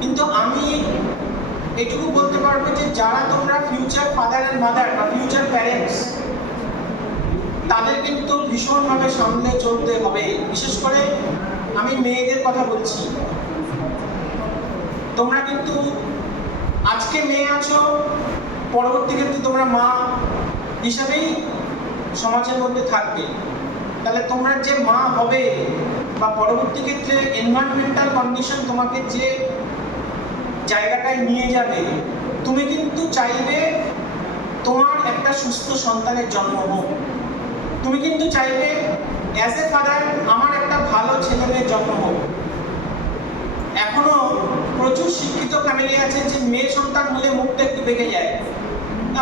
কিন্তু আমি এটুকু বলতে পারবো যে যারা তোমরা ফিউচার ফাদার অ্যান্ড মাদার বা ফিউচার প্যারেন্টস, তাদের কিন্তু ভীষণভাবে সামনে চলতে হবে। বিশেষ করে আমি মেয়েদের কথা বলছি। তোমরা কিন্তু আজকে মেয়ে আছো, পরবর্তী ক্ষেত্রে তোমরা মা হিসাবেই সমাজের মধ্যে থাকবে। তাহলে তোমরা যে মা হবে বা পরবর্তী ক্ষেত্রে এনভায়রনমেন্টাল কন্ডিশন তোমাকে যে জায়গাটায় নিয়ে যাবে, তুমি কিন্তু চাইবে তোমার একটা সুস্থ সন্তানের জন্ম হোক। তুমি কিন্তু চাইবে অ্যাজ এ ফাদার আমার একটা ভালো ছেলে মেয়ের জন্ম হোক। এখনো প্রচুর শিক্ষিত ফ্যামিলি আছে যে মেয়ে সন্তান হলে মুখটা একটু বেঁকে যায়,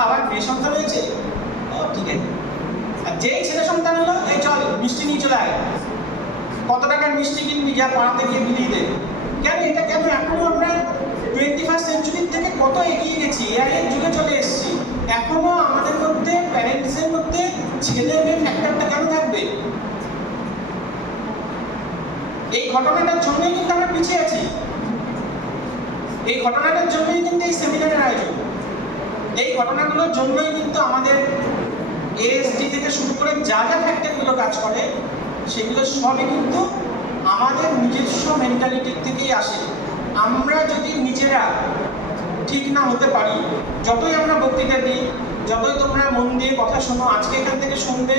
আবার মেয়ে সন্তান হয়েছে, ও ঠিক আছে। আর যেই ছেলে সন্তান হলো, এই চল মিষ্টি নিয়ে চলে আয়, কত টাকার মিষ্টি কিনবি, যা পাড়াতে গিয়ে বিলিয়ে দে। কেন এটা কেন? এখনো আমরা 21st সেঞ্চুরির থেকে কত এগিয়ে গেছি, এআই এর যুগে চলে এসেছি, এখনো আমাদের মধ্যে প্যারেন্টসের মধ্যে ছেলে মেয়ে ফ্যাক্টরটা কেন থাকবে? এই ঘটনাটার জন্যই কিন্তু আমরা পিছিয়ে আছি। এই ঘটনাটার জন্যই কিন্তু এই সেমিনারের আয়োজন। এই ঘটনাগুলোর জন্যই কিন্তু আমাদের এএসডি থেকে শুরু করে যা যা ফ্যাক্টরগুলো কাজ করে, সেগুলো সবই কিন্তু আমাদের নিজস্ব মেন্টালিটির থেকেই আসে। আমরা যদি নিজেরা ঠিক না হতে পারি, যতই আমরা বক্তৃতা দিই, যতই তোমরা মন দিয়ে কথা শোনো, আজকে এখান থেকে শুনবে,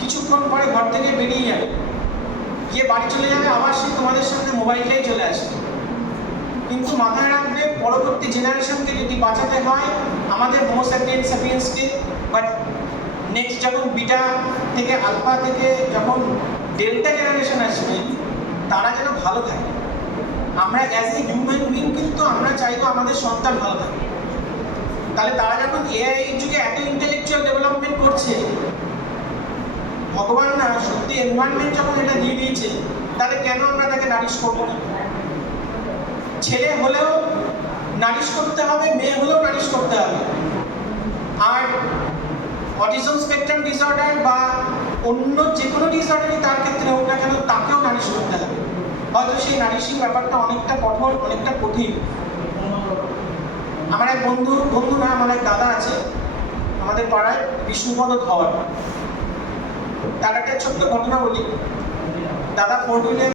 কিছুক্ষণ পরে ঘর থেকে বেরিয়ে যাবে, গিয়ে বাড়ি চলে যাবে, আবার সে তোমাদের সামনে মোবাইলেই চলে আসবে। কিন্তু মাথায় রাখবে, পরবর্তী জেনারেশনকে যদি বাঁচাতে হয়, আমাদের হোমো স্যাপিয়েন্সকে, বাট নেক্সট যখন বিটা থেকে আলফা থেকে যখন ডেল্টা জেনারেশন আসবে, তারা যেন ভালো থাকে। আমরা অ্যাজ এ হিউম্যান বিং কিন্তু আমরা চাইবো আমাদের সন্তান ভালো থাকে। তাহলে তারা যখন এআই যুগে এত ইন্টেলেকচুয়াল ডেভেলপমেন্ট করছে, ভগবান না সত্যি এনভায়রনমেন্ট যখন এটা দিয়ে দিয়েছে, তাহলে কেন আমরা তাকে নারিশ করবো না? ছেলে হলেও নারিশ করতে হবে, মেয়ে হলেও নারিশ করতে হবে। আর অটিজম স্পেকট্রাম ডিসঅর্ডার বা অন্য যে কোনো ডিসঅর্ডারই তার ক্ষেত্রে হোক না কেন, তাকেও নারিশ করতে হবে। হয়তো সেই নারিশিং ব্যাপারটা অনেকটা কঠোর, অনেকটা কঠিন। আমার এক বন্ধু না, আমার এক দাদা আছে আমাদের পাড়ায়, বিষ্ণুপদ ধর। তার একটা ছোট্ট ঘটনা বলি। দাদা 4 হুইলে